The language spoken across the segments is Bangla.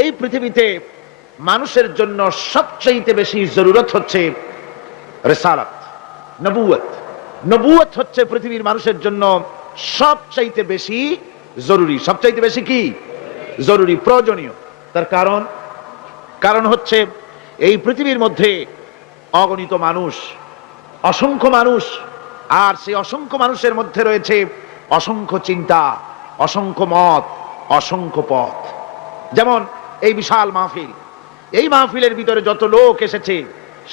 এই পৃথিবীতে মানুষের জন্য সবচেয়ে বেশি জরুরত হচ্ছে রিসালাত, নবুয়ত। নবুয়ত হচ্ছে পৃথিবীর মানুষের জন্য সবচাইতে বেশি জরুরি। সবচাইতে বেশি কি জরুরি, প্রয়োজনীয়। তার কারণ হচ্ছে এই পৃথিবীর মধ্যে অগণিত মানুষ, অসংখ্য মানুষ, আর সেই অসংখ্য মানুষের মধ্যে রয়েছে অসংখ্য চিন্তা, অসংখ্য মত, অসংখ্য পথ। যেমন এই বিশাল মাহফিল, এই মাহফিলের ভিতরে যত লোক এসেছে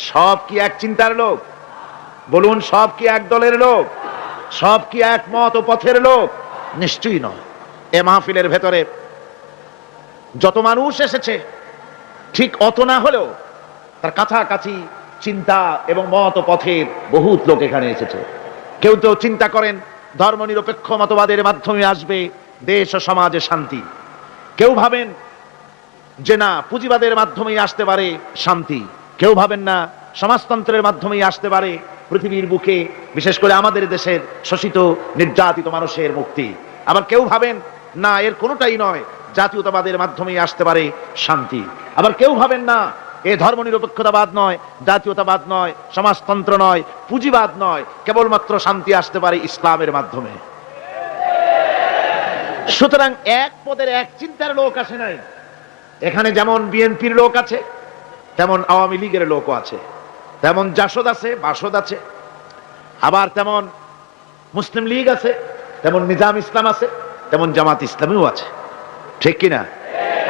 সব কি এক চিন্তার লোক? বলুন, সব কি এক দলের লোক? সব কি এক মত ও পথের লোক? নিশ্চয়ই নয়। এ মাহফিলের ভেতরে যত মানুষ এসেছে ঠিক অত না হলেও তার কাছাকাছি চিন্তা এবং মত ও পথের বহুত লোক এখানে এসেছে। কেউ তো চিন্তা করেন ধর্মনিরপেক্ষ মতবাদের মাধ্যমে আসবে দেশ ও সমাজে শান্তি। কেউ ভাবেন যে না, পুঁজিবাদের মাধ্যমেই আসতে পারে শান্তি। কেউ ভাবেন না সমাজতন্ত্রের মাধ্যমেই আসতে পারে পৃথিবীর বুকে, বিশেষ করে আমাদের দেশের শোষিত নির্যাতিত মানুষের মুক্তি। আবার কেউ ভাবেন না, এর কোনোটাই নয়, জাতীয়তাবাদের মাধ্যমেই আসতে পারে শান্তি। আবার কেউ ভাবেন না, এ ধর্মনিরপেক্ষতাবাদ নয়, জাতীয়তাবাদ নয়, সমাজতন্ত্র নয়, পুঁজিবাদ নয়, কেবলমাত্র শান্তি আসতে পারে ইসলামের মাধ্যমে। সুতরাং এক পদের এক চিন্তার লোক আসে নাই। এখানে যেমন বিএনপির লোক আছে, তেমন আওয়ামী লীগের লোকও আছে, তেমন জাসদ আছে, বাসদ আছে, আবার তেমন মুসলিম লীগ আছে, তেমন নিজাম ইসলাম আছে, তেমন জামাত ইসলামীও আছে। ঠিক কিনা?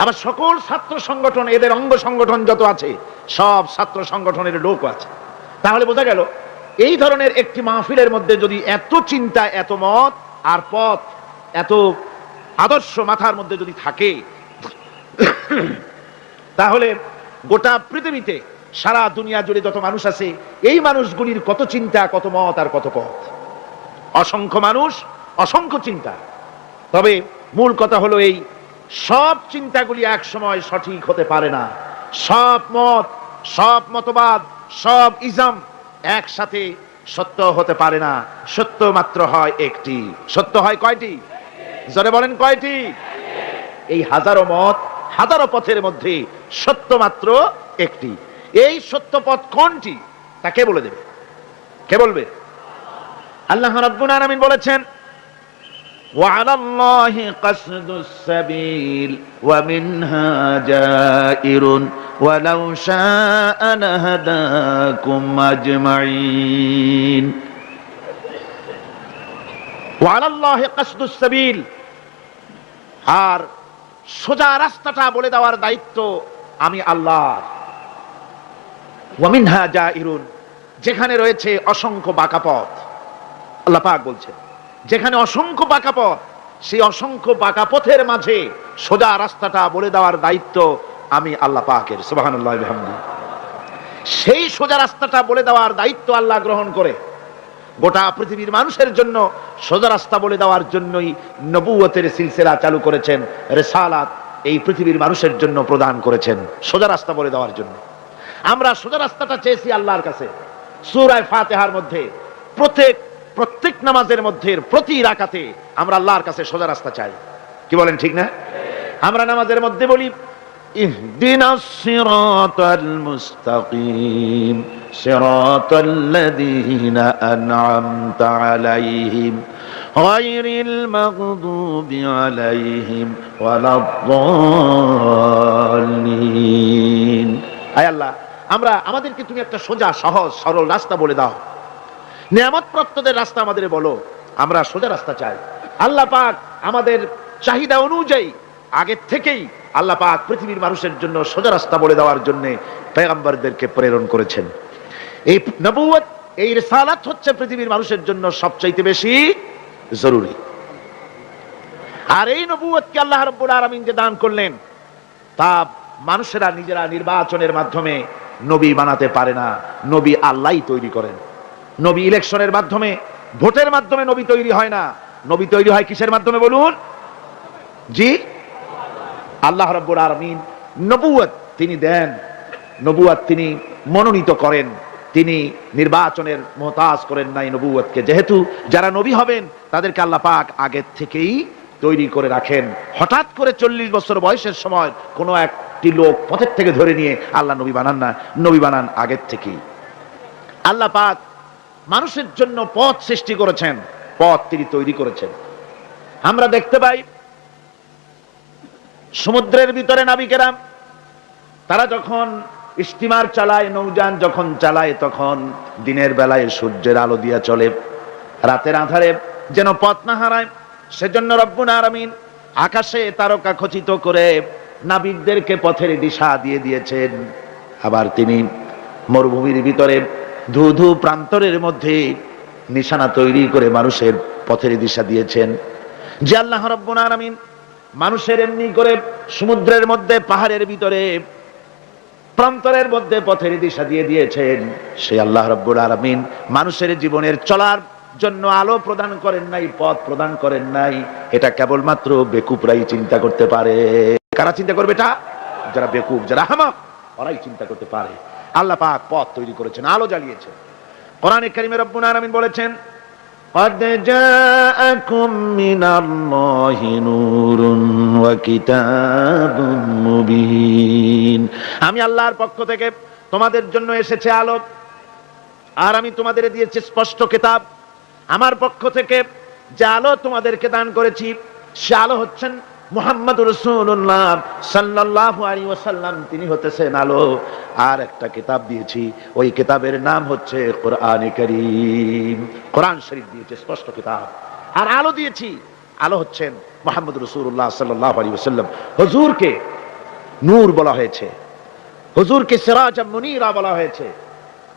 আবার সকল ছাত্র সংগঠন, এদের অঙ্গ সংগঠন যত আছে, সব ছাত্র সংগঠনের লোক আছে। তাহলে বোঝা গেল এই ধরনের একটি মাহফিলের মধ্যে যদি এত চিন্তা, এত মত আর পথ, এত আদর্শ মাথার মধ্যে যদি থাকে, তাহলে গোটা পৃথিবীতে সারা দুনিয়া জুড়ে যত মানুষ আছে, এই মানুষগুলির কত চিন্তা, কত মত আর কত পথ। অসংখ্য মানুষ, অসংখ্য চিন্তা। তবে মূল কথা হলো এই, সব চিন্তাগুলি এক সময় সঠিক হতে পারে না। সব মত, সব মতবাদ, সব ইজম একসাথে সত্য হতে পারে না। সত্য মাত্র হয় একটি। সত্য হয় কয়টি? জোরে বলেন, কয়টি? এই হাজারো মত, হাজারো পথের মধ্যে সত্য মাত্র একটি। এই সত্য পথ কোনটি তা কে বলে দেবে? কে বলবে? আল্লাহ রাব্বুল আলামিন বলেছেন, وعلى الله قصد السبيل ومنها جائر ولو شاء لهداكم أجمعين وعلى الله قصد السبيل। আর সোজা রাস্তাটা বলে দেওয়ার দায়িত্ব আমি আল্লাহর। ওয়ামিনহা জাইরুন, যেখানে রয়েছে অসংখ্য বাঁকা পথ। আল্লাহ পাক বলছেন, যেখানে অসংখ্য বাঁকা পথ, সেই অসংখ্য বাঁকা পথের মাঝে সোজা রাস্তাটা বলে দেওয়ার দায়িত্ব আমি আল্লাহ পাকের। সুবহানাল্লাহি ওয়া বিহামদিহি। সেই সোজা রাস্তাটা বলে দেওয়ার দায়িত্ব আল্লাহ গ্রহণ করে গোটা পৃথিবীর মানুষের জন্য সোজা রাস্তা বলে দেওয়ার জন্যই নবুয়তের সিলসিলা চালু করেছেন, রিসালাত এই পৃথিবীর মানুষের জন্য প্রদান করেছেন, সোজা রাস্তা বলে দেওয়ার জন্য। আমরা সোজা রাস্তাটা চেয়েছি আল্লাহর কাছে। সূরা ফাতিহার মধ্যে প্রত্যেক নামাজের মধ্যে প্রতি রাকাতে আমরা আল্লাহর কাছে সোজা রাস্তা চাই। কি বলেন, ঠিক না? আমরা নামাজের মধ্যে বলি, ইহদিনাস সিরাতাল মুস্তাকিম সিরাতাল্লাযীনা আন'আমতা আলাইহিম গায়রিল মাগদুবি আলাইহিম ওয়ালাদ-দাল্লিন। আয় আল্লাহ, আমাদেরকে তুমি একটা সোজা, সহজ, সরল রাস্তা বলে দাও। নিয়ামত প্রাপ্তদের রাস্তা আমাদের বলো। আমরা সোজা রাস্তা চাই। আল্লাহ পাক আমাদের চাহিদা অনুযায়ী আগে থেকেই আল্লাহ পাক পৃথিবীর মানুষের জন্য সোজা রাস্তা বলে দেওয়ার জন্য পয়গম্বরদেরকে প্রেরণ করেছেন। এই নবুয়ত, এই রিসালাত হচ্ছে পৃথিবীর মানুষের জন্য সবচাইতে বেশি জরুরি। আর এই নবুয়তকে আল্লাহ রাব্বুল আলামিন যে দান করলেন, তা মানুষেরা নিজেরা নির্বাচনের মাধ্যমে নবী বানাতে পারে না। নবী আল্লাহই তৈরি করেন। নবী ইলেকশনের মাধ্যমে, ভোটের মাধ্যমে নবী তৈরি হয় না। নবী তৈরি হয় কিসের মাধ্যমে বলুন? জি, আল্লাহ রাব্বুল আলামিন নবুয়ত তিনি দেন, নবুয়ত তিনি মনোনীত করেন, তিনি নির্বাচনের মুহতাজ করেন নাই নবুয়তকে। যেহেতু যারা নবী হবেন তাদেরকে আল্লাহ পাক আগে থেকেই তৈরি করে রাখেন। হঠাৎ করে 40 বছর বয়সের সময় কোনো একটি লোক পথের থেকে ধরে নিয়ে আল্লাহ নবী বানান না, নবী বানান আগের থেকেই। আল্লাহ পাক মানুষের জন্য পথ সৃষ্টি করেছেন, পথ তিনি তৈরি করেছেন। আমরা দেখতে পাই সমুদ্রের ভিতরে নাবিকেরা তারা যখন স্টিমার চালায়, নৌযান যখন চালায়, তখন দিনের বেলায় সূর্যের আলো দিয়া চলে, রাতের আঁধারে যেন পথ না হারায় সেজন্য রব্বুল আলামিন আকাশে তারকা খচিত করে নাবিকদেরকে পথের দিশা দিয়ে দিয়েছেন। আবার তিনি মরুভূমির ভিতরে ধুধু প্রান্তরের মধ্যে নিশানা তৈরি করে মানুষের পথের দিশা দিয়েছেন। যে আল্লাহ রব্বুল আলামিন মানুষের এমনি করে সমুদ্রের মধ্যে, পাহাড়ের ভিতরে, প্রান্তরের মধ্যে পথের দিশা দিয়ে দিয়েছেন, সেই আল্লাহ রব্বুল আলামিন মানুষের জীবনের চলার জন্য আলো প্রদান করেন নাই, পথ প্রদান করেন নাই। এটা কেবলমাত্র বেকুবরাই চিন্তা করতে পারে। কারা চিন্তা করবে? এটা যারা বেকুব, যারা আহমক, ওরাই চিন্তা করতে পারে। আল্লাহ পাক পথ তৈরি করেছেন, আলো জ্বালিয়েছেন। কোরআনে কারিমে রব্বুল আলামিন বলেছেন, قد جاءكم من الله نور وكتاب مبين। আমি আল্লাহর পক্ষ থেকে তোমাদের জন্য এসেছে আলো, আর আমি তোমাদের দিয়েছি স্পষ্ট কিতাব। আমার পক্ষ থেকে যে আলো তোমাদেরকে দান করেছি, সে আলো হচ্ছেন মুহাম্মদুর রাসূলুল্লাহ সাল্লাল্লাহু আলাইহি ওয়াসাল্লাম, তিনি হতেছেন আলো। আর একটা কিতাব দিয়েছি, ওই কিতাবের নাম হচ্ছে কোরআনে কারীম। কোরআন শরীফ দিয়েছে, স্পষ্ট কিতাব। আর আলো দিয়েছি, আলো হচ্ছেন মুহাম্মদুর রাসূলুল্লাহ সাল্লাল্লাহু আলাইহি ওয়াসাল্লাম। হুজুরকে নূর বলা হয়েছে, হুজুরকে সিরাজাম মুনীরা বলা হয়েছে,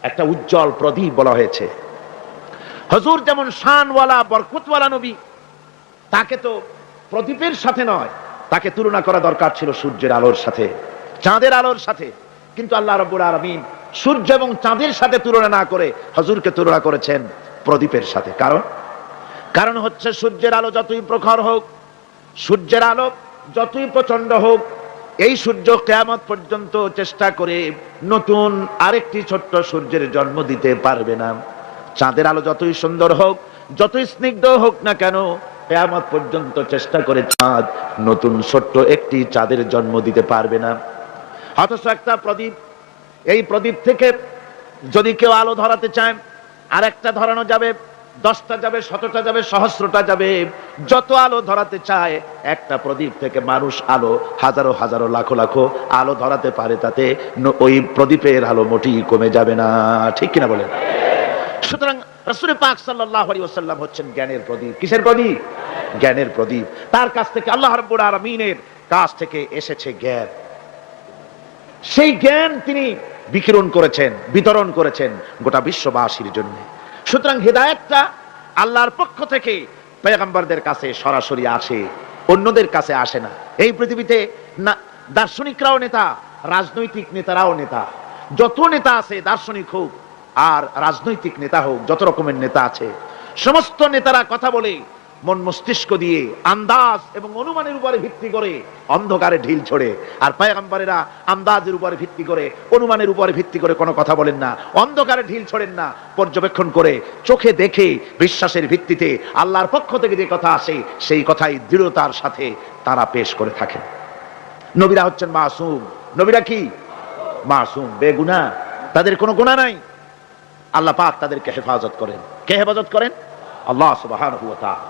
একটা উজ্জ্বল প্রদীপ বলা হয়েছে। হুজুর যেমন শানওয়ালা, বরকতওয়ালা নবী, তাকে তো প্রদীপের সাথে নয়, তাকে তুলনা করা দরকার ছিল সূর্যের আলোর সাথে, চাঁদের আলোর সাথে। কিন্তু আল্লাহ রাব্বুল আলামিন সূর্য এবং চাঁদের সাথে তুলনা না করে হুজুরকে তুলনা করেছেন প্রদীপের সাথে। কারণ হচ্ছে সূর্যের আলো যতই প্রখর হোক, সূর্যের আলো যতই প্রচন্ড হোক, এই সূর্য কিয়ামত পর্যন্ত চেষ্টা করে নতুন আরেকটি ছোট্ট সূর্যের জন্ম দিতে পারবে না। চাঁদের আলো যতই সুন্দর হোক, যতই স্নিগ্ধ হোক না কেন, কিয়ামত পর্যন্ত চেষ্টা করে চাঁদ নতুন ছোট্ট একটি চাঁদের জন্ম দিতে পারবে না। অথচ একটা প্রদীপ, এই প্রদীপ থেকে যদি কেউ আলো ধরাতে চায়, আর একটা ধরানো যাবে, 10টা যাবে, 100টা যাবে, সহস্রটা যাবে। যত আলো ধরাতে চায়, একটা প্রদীপ থেকে মানুষ আলো হাজারো হাজারো লাখো লাখো আলো ধরাতে পারে, তাতে ওই প্রদীপের আলো মোটেই কমে যাবে না। ঠিক কিনা বলেন? সুতরাং রাসূল পাক সাল্লাল্লাহু আলাইহি ওয়াসাল্লাম হচ্ছেন জ্ঞানের প্রদীপ। কিসের প্রদীপ? জ্ঞানের প্রদীপ। তার কাছ থেকে, আল্লাহ রাব্বুল আলামিনের কাছ থেকে এসেছে জ্ঞান। সেই জ্ঞান তিনি বিকিরণ করেছেন, বিতরণ করেছেন গোটা বিশ্ববাসীর জন্য। সুতরাং হেদায়েতটা আল্লাহর পক্ষ থেকে পয়গম্বরদের কাছে সরাসরি আসে, অন্যদের কাছে আসে না। এই পৃথিবীতে দার্শনিকরাও নেতা, রাজনৈতিক নেতারাও নেতা। যত নেতা আছে, দার্শনিক হোক আর রাজনৈতিক নেতা হোক, যত রকমের নেতা আছে, সমস্ত নেতারা কথা বলে মন মস্তিষ্ক দিয়ে, আন্দাজ এবং অনুমানের উপরে ভিত্তি করে অন্ধকারে ঢিল ছোড়ে। আর পয়গম্বরেরা আন্দাজের উপরে ভিত্তি করে, অনুমানের উপরে ভিত্তি করে কোনো কথা বলেন না, অন্ধকারে ঢিল ছোড়েন না। পর্যবেক্ষণ করে, চোখে দেখে, বিশ্বাসের ভিত্তিতে আল্লাহর পক্ষ থেকে যে কথা আসে, সেই কথাই দৃঢ়তার সাথে তারা পেশ করে থাকেন। নবীরা হচ্ছেন মাসুম। নবীরা কি? মাসুম, বেগুনাহ, তাদের কোনো গুনাহ নাই। আল্লাহ পাক তাদেরকে হেফাজত করেন। কে হেফাজত করেন? আল্লাহ সুবহানাহু ওয়া তাআলা।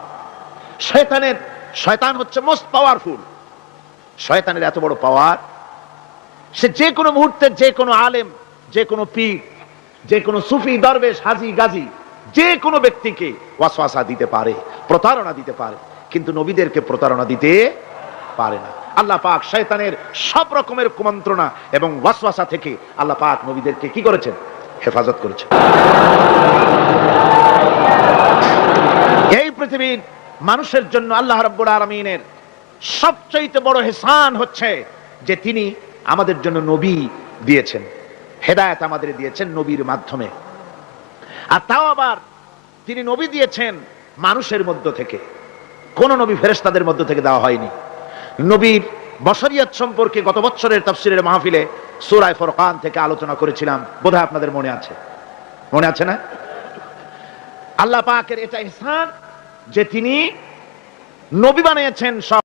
শয়তান হচ্ছে মোস্ট পাওয়ারফুল। শয়তানের এত বড় পাওয়ার, সে যে কোনো মুহূর্তে যে কোনো আলেম, যে কোনো পীর, যে কোনো সুফি, দরবেশ, হাজি, গাজী, যে কোনো ব্যক্তিকে ওয়াসওয়াসা দিতে পারে, প্রতারণা দিতে পারে, কিন্তু নবীদেরকে প্রতারণা দিতে পারে না। আল্লাহ পাক শয়তানের সব রকমের কুমন্ত্রণা এবং ওয়াসওয়াসা থেকে আল্লাহ পাক নবীদেরকে কি করেছেন? হেফাজত করেছেন। এই পৃথিবীর মানুষের জন্য আল্লাহ রাব্বুল আলামিনের সবচেয়ে বড় ইহসান হচ্ছে যে তিনি আমাদের জন্য নবী দিয়েছেন, হেদায়েত আমাদের দিয়েছেন নবীর মাধ্যমে। আর তাও আবার তিনি নবী দিয়েছেন মানুষের মধ্য থেকে, কোন নবী ফেরেশতাদের মধ্য থেকে দেওয়া হয়নি। নবীর বশরিয়ত সম্পর্কে গত বছরের তাফসীরের মাহফিলে সূরা ফুরকান থেকে আলোচনা করেছিলাম, বোধহয় আপনাদের মনে আছে, মনে আছে না? আল্লাহ পাকের এটা ইহসান যে তিনি নবী বানিয়েছেন সব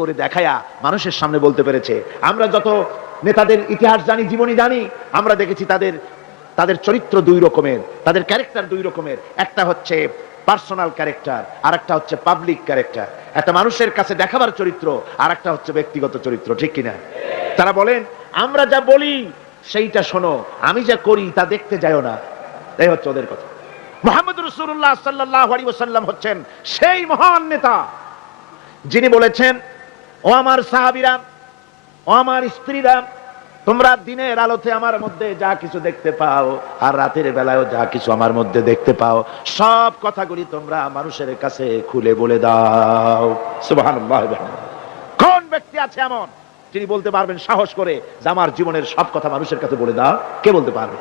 করে দেখায়া মানুষের সামনে বলতে পেরেছে। আমরা যত নেতাদের ইতিহাস জানি, জীবনী জানি, আমরা দেখেছি তাদের চরিত্র দুই রকমের, তাদের ক্যারেক্টার দুই রকমের। একটা হচ্ছে পার্সোনাল ক্যারেক্টার, আর একটা হচ্ছে পাবলিক ক্যারেক্টার। একটা মানুষের কাছে দেখাবার চরিত্র, আর একটা হচ্ছে ব্যক্তিগত চরিত্র, ঠিক কিনা? তারা বলেন আমরা যা বলি সেইটা শোনো, আমি যা করি তা দেখতে যাও না। এই হচ্ছে ওদের কথা। মুহাম্মদ রাসূলুল্লাহ সাল্লাল্লাহু আলাইহি ওয়াসাল্লাম হচ্ছেন সেই মহান নেতা যিনি বলেছেন, ও আমার সাহাবীরা, ও আমার স্ত্রীরা, তোমরা দিনের আলোতে আমার মধ্যে যা কিছু দেখতে পাও আর রাতের বেলায়ও যা কিছু আমার মধ্যে দেখতে পাও, সব কথাগুলি তোমরা মানুষের কাছে খুলে বলে দাও। সুবহানাল্লাহ। কোন ব্যক্তি আছে এমন যিনি বলতে পারবেন সাহস করে যে আমার জীবনের সব কথা মানুষের কাছে বলে দাও? কে বলতে পারবে?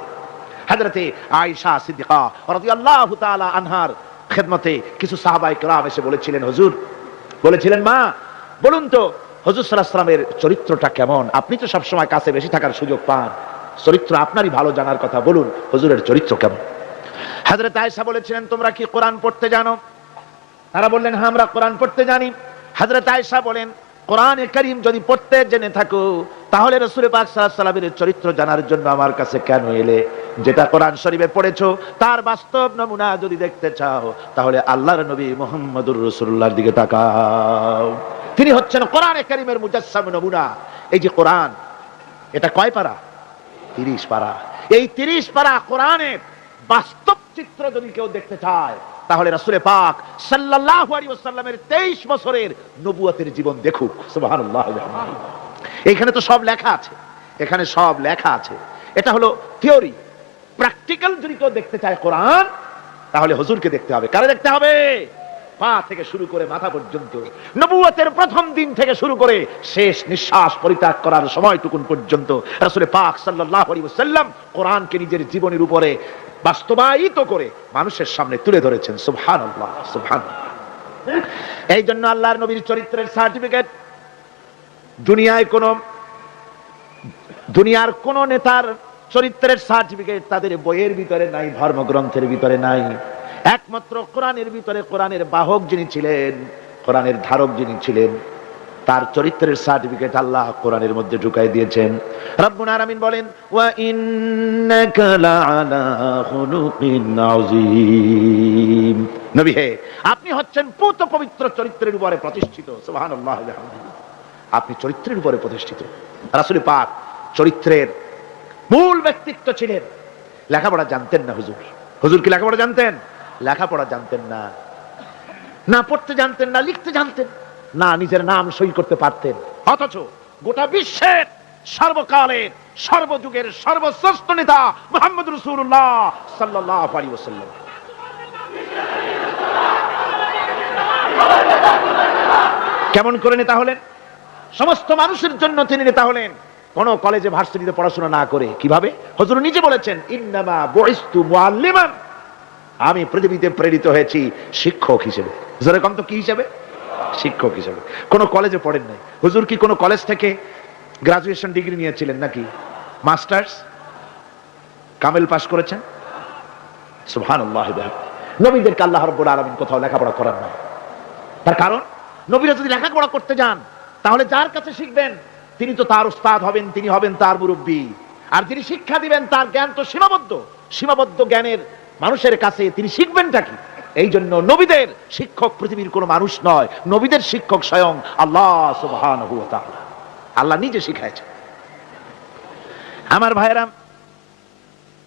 হযরতে আয়েশা সিদ্দিকা রাদিয়াল্লাহু তাআলা আনহার খেদমতে কিছু সাহাবায়ে কেরাম এসে বলেছিলেন, হুজুর, বলেছিলেন মা বলুন তো হুজুর সাল্লাল্লাহু আলাইহি ওয়াসাল্লামের চরিত্রটা কেমন? আপনি তো সব সময় কাছে বেশি থাকার সুযোগ পান, চরিত্র আপনারই ভালো জানার কথা, বলুন হুজুরের চরিত্র কেমন? হযরত আয়েশা বলেছিলেন, তোমরা কি কোরআন পড়তে জানো? তারা বললেন, হ্যাঁ আমরা কোরআন পড়তে জানি। হযরত আয়েশা বলেন, কোরআনে কারীম যদি পড়তে জেনে থাকো তাহলে রাসূল পাক সাল্লাল্লাহু আলাইহি ওয়াসাল্লামের চরিত্র জানার জন্য আমার কাছে কেন এলে? যেটা কোরআন শরীফে পড়েছো তার বাস্তব নমুনা যদি দেখতে চাও তাহলে আল্লাহর নবী মুহাম্মদুর রাসূলুল্লাহর দিকে তাকাও। তিনি হচ্ছেন কোরআনে কারীমের মুজাসসাম নমুনা। এই যে কোরআন, এটা কয় পারা? 30 পারা। এই 30 পারা কোরআনের বাস্তব চিত্র যদি কেউ দেখতে চায় তাহলে রাসূল পাক সাল্লাল্লাহু আলাইহি ওয়াসাল্লামের 23 বছরের নবুয়তের জীবন দেখুক। সুবহানাল্লাহ। এখানে তো সব লেখা আছে, এখানে সব লেখা আছে। এটা হলো থিওরি। প্র্যাকটিক্যাল যদি কেউ দেখতে চায় কোরআন, তাহলে হুজুরকে দেখতে হবে। কারে দেখতে হবে? পা থেকে শুরু করে মাথা পর্যন্ত, নবুয়তের প্রথম দিন থেকে শুরু করে শেষ নিঃশ্বাস পরিত্যাগ করার সময়টুকুন পর্যন্ত রাসূল পাক সাল্লাল্লাহু আলাইহি ওয়াসাল্লাম কোরআনকে নিজের জীবনের উপরে বাস্তবায়িত করে মানুষের সামনে তুলে ধরেছেন। সুবহানাল্লাহ, সুবহানাল্লাহ। এই জন্য আল্লাহর নবীর চরিত্রের সার্টিফিকেট দুনিয়ার কোন নেতার চরিত্রের সার্টিফিকেট তাদের বইয়ের ভিতরে নাই, ধর্মগ্রন্থের ভিতরে নাই। একমাত্র কোরআনের ভিতরে কোরআনের বাহক যিনি ছিলেন, কোরআনের ধারক যিনি ছিলেন, তার চরিত্রের সার্টিফিকেট আল্লাহ কোরআনের মধ্যে ঢুকাই দিয়েছেন। রব্বুল আলামিন বলেন, ওয়া ইন্নাকা লাআলা খুলুকিন আযীম। নবী হে, আপনি হচ্ছেন পুত পবিত্র চরিত্রের উপরে প্রতিষ্ঠিত। সুবহানাল্লাহ। আপনি চরিত্রের উপরে প্রতিষ্ঠিত। রাসূল পাক চরিত্রের মূল ব্যক্তিত্ব ছিলেন। লেখাপড়া জানতেন না হুজুর। হুজুর কি লেখাপড়া জানতেন? লেখাপড়া জানতেন না, না পড়তে জানতেন, না লিখতে জানতেন, না নিজের নাম সই করতে পারতেন। অথচ গোটা বিশ্বের সর্বকালের সর্বযুগের সর্বশ্রেষ্ঠ নেতা মুহাম্মদ রাসূলুল্লাহ সাল্লাল্লাহু আলাইহি ওয়াসাল্লাম। কেমন করে নেতা হলেন? সমস্ত মানুষের জন্য তিনি নেতা হলেন, কোন কলেজে ভার্সিটিতে পড়াশোনা না করে। কিভাবে? হুজুর নিজে বলেছেন, ইন্নামা বুইসতু মুআল্লিমান, আমি পৃথিবীতে প্রেরিত হয়েছি শিক্ষক হিসেবে। জোরে কম তো, কি হিসেবে? শিক্ষক হিসেবে। কোন কলেজে পড়েন নাই। হুজুর কি কোন কলেজ থেকে গ্রাজুয়েশন ডিগ্রি নিয়েছিলেন নাকি? মাস্টার্স, কামেল পাস করেছেন? সুবহানাল্লাহ। নবীদেরকে আল্লাহ রাব্বুল আলামিন কোথাও লেখাপড়া করান না। তার কারণ, নবীরা যদি লেখাপড়া করতে যান তাহলে যার কাছে শিখবেন তিনি তো তার উস্তাদ হবেন, তিনি হবেন তার মুরব্বী। আর যিনি শিক্ষা দিবেন তার জ্ঞান তো সীমাবদ্ধ জ্ঞানের মানুষের কাছে তিনি শিখবেনটা কি? এই জন্য নবীদের শিক্ষক পৃথিবীর কোন মানুষ নয়, নবীদের শিক্ষক স্বয়ং আল্লাহ সুবহানাহু ওয়া তাআলা। আল্লাহ নিজে শিখাইছেন। আমার ভাইয়েরা,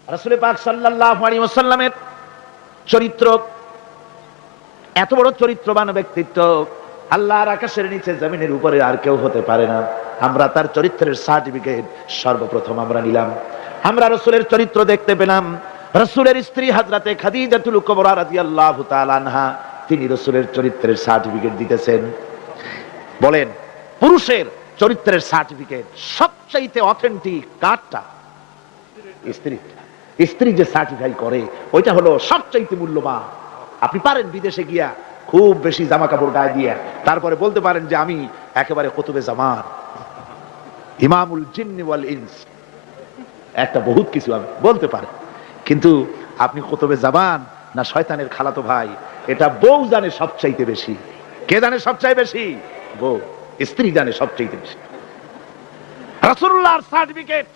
রাসূল পাক সাল্লাল্লাহু আলাইহি ওয়াসাল্লামের চরিত্র এত বড় চরিত্রবান ব্যক্তিত্ব, আল্লাহর আকাশের নিচে জমিনের উপরে আর কেউ হতে পারে না। আমরা তার চরিত্রের সার্টিফিকেট সর্বপ্রথম আমরা নিলাম। আমরা রাসূলের চরিত্র দেখতে পেলাম। রাসূলের স্ত্রী হযরতে খাদিজাতুল কুবরা রাদিয়াল্লাহু তাআলা আনহা, তিনি রাসূলের চরিত্রের সার্টিফিকেট দিতেছেন। বলেন, পুরুষের চরিত্রের সার্টিফিকেট সবচাইতে অথেন্টিক কারটা? স্ত্রী যে সার্টিফাই করে ওইটা হলো সবচাইতে মূল্যবান। আপনি পারেন বিদেশে গিয়া খুব বেশি জামা কাপড় গায়ে দিয়ে তারপরে বলতে পারেন যে আমি একেবারে কুতুবে জামান, ইমামুল জিন্নি ওয়াল ইনস, একটা বহুত কিছু আমি বলতে পারেন, কিন্তু আপনি কুতুবে জামান না শয়তানের খালাতো ভাই, এটা বউ জানে সবচাইতে বেশি। কে জানে সবচাইতে বেশি? বউ। স্ত্রী জানে সবচেয়ে বেশি। রাসূলুল্লাহর সার্টিফিকেট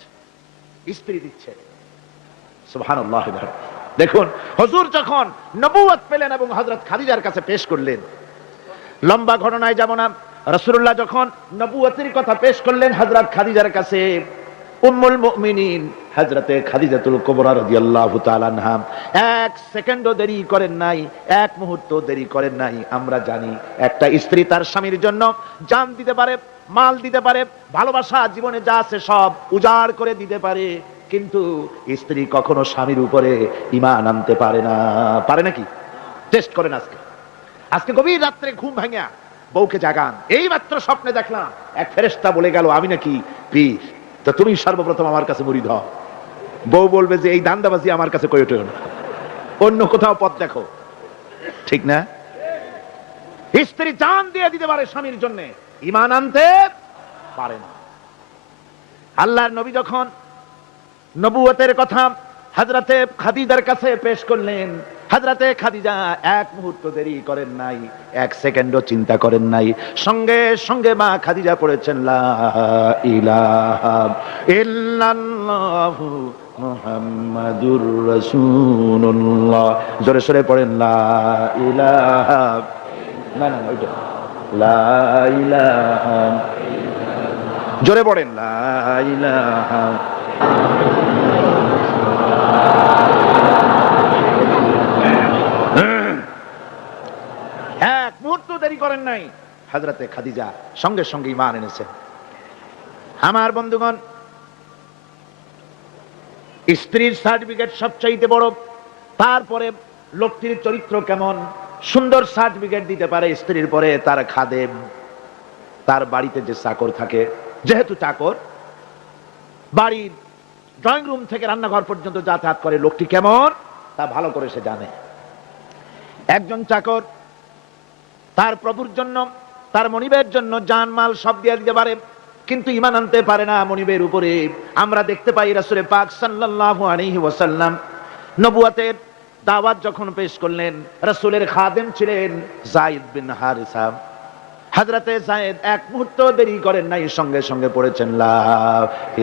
স্ত্রী দিচ্ছে। সুবহানাল্লাহ। দেখুন হুজুর যখন নবুয়ত পেলেন এবং হযরত খাদিজার কাছে পেশ করলেন, লম্বা ঘটনায় যাব না, রাসূলুল্লাহ যখন নবুয়তের কথা পেশ করলেন হযরত খাদিজার কাছে, উম্মুল মুমিনিন হযরতে খাদিজাতুল কুবরা রাদিয়াল্লাহু তাআলা আনহা এক সেকেন্ডও দেরি করেন নাই, এক মুহূর্ত দেরি করেন নাই। আমরা জানি একটা স্ত্রী তার স্বামীর জন্য জান দিতে পারে, মাল দিতে পারে, ভালোবাসা জীবনে যা আছে সব উজাড় করে দিতে পারে, কিন্তু স্ত্রী কখনো স্বামীর উপরে ঈমান আনতে পারে না। পারে নাকি? টেস্ট করেন। আজকে গভীর রাত্রে ঘুম ভাঙা বউকে জাগান, এই মাত্র স্বপ্নে দেখলাম এক ফেরেশতা বলে গেল আমি নাকি পীর, তো তুমি সর্বপ্রথম আমার কাছে মুরিদ হও। বউ বলবে যে এই দান্দাবাজি আমার কাছে কই ওঠে না, অন্য কোথাও পথ দেখো। ঠিক না? স্ত্রী জান দিয়ে দিতে পারে স্বামীর জন্য, ঈমান আনতে পারে না। আল্লাহর নবী যখন নবুয়তের কথা হযরতে খাদিজার কাছে পেশ করলেন, হযরতে খাদিজা এক মুহূর্ত দেরি করেন নাই, এক সেকেন্ডও চিন্তা করেন নাই, সঙ্গে সঙ্গে মা খাদিজা পড়েছেন লা ইলাহা ইল্লাল্লাহু মুহাম্মাদুর রাসূলুল্লাহ। জোরে সরে পড়েন লা ইলাহা, না না ওইটা লা ইলাহা, জোরে পড়েন লা ইলাহা। এক মুহূর্ত দেরি করেন নাই, হযরতে খাদিজা সঙ্গে সঙ্গে ঈমান এনেছেন। আমার বন্ধুগণ, স্ত্রীর সার্টিফিকেট সবচাইতে বড়, তারপরে লোকটির চরিত্র কেমন, সুন্দর সার্টিফিকেট দিতে পারে স্ত্রীর পরে তার খাদেম, তার বাড়িতে যে চাকর থাকে, যেহেতু চাকর বাড়ির ড্রয়িং রুম থেকে রান্নাঘর পর্যন্ত যাতায়াত করে, লোকটি কেমন তা ভালো করে সে জানে। একজন চাকর তার প্রভুর জন্য, তার মনিবের জন্য জানমাল সব দিয়ে দিতে পারে, কিন্তু ঈমান আনতে পারে না মনিবের উপরে। আমরা দেখতে পাই রাসূল পাক সাল্লাল্লাহু আলাইহি ওয়াসাল্লাম নবুয়তের দাওয়াত যখন পেশ করলেন, রাসূলের খাদেম ছিলেন যায়েদ বিন হারিসা। হযরতে যায়েদ এক মুহূর্ত দেরি করেন নাই, সঙ্গে সঙ্গে পড়েছেন লা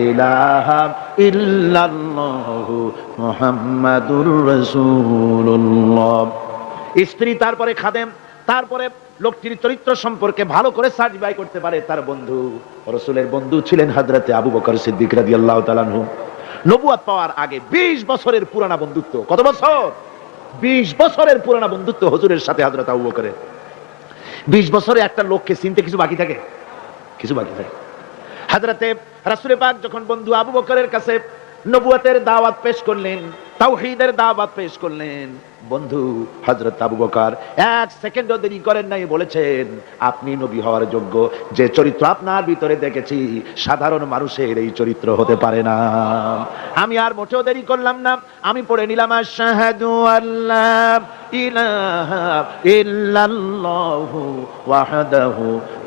ইলাহা ইল্লাল্লাহু মুহাম্মাদুর রাসূলুল্লাহ। স্ত্রী, তারপরে খাদেম, তারপরে লোকটির চরিত্র সম্পর্কে ভালো করে সার্টিফাই করতে পারে তার বন্ধু। রাসূলের বন্ধু ছিলেন হযরতে আবু বকর সিদ্দিক রাদিয়াল্লাহু তাআলা আনহু। নবুয়ত পাওয়ার আগে 20 বছরের পুরানা বন্ধুত্ব। কত বছর? 20 বছরের পুরানা বন্ধুত্ব হুজুরের সাথে হযরত আবু বকরের। 20 বছরে একটা লোককে চিনতে কিছু বাকি থাকে? কিছু বাকি থাকে। হযরতে রাসূল পাক যখন বন্ধু আবু বকরের কাছে নবুয়তের দাওয়াত পেশ করলেন, তাওহীদের দাওয়াত পেশ করলেন, বন্ধু হযরত আবু বকর এক সেকেন্ডও দেরি করেন নাই, বলেছেন আপনি নবী হওয়ার যোগ্য। যে চরিত্র আপনার ভিতরে দেখেছি সাধারণ মানুষের এই চরিত্র হতে পারে না। আমি আর মোটেও দেরি করলাম না, আমি পড়ে নিলাম আশহাদু আল্লা ইলাহা ইল্লাল্লাহু ওয়াহদাহু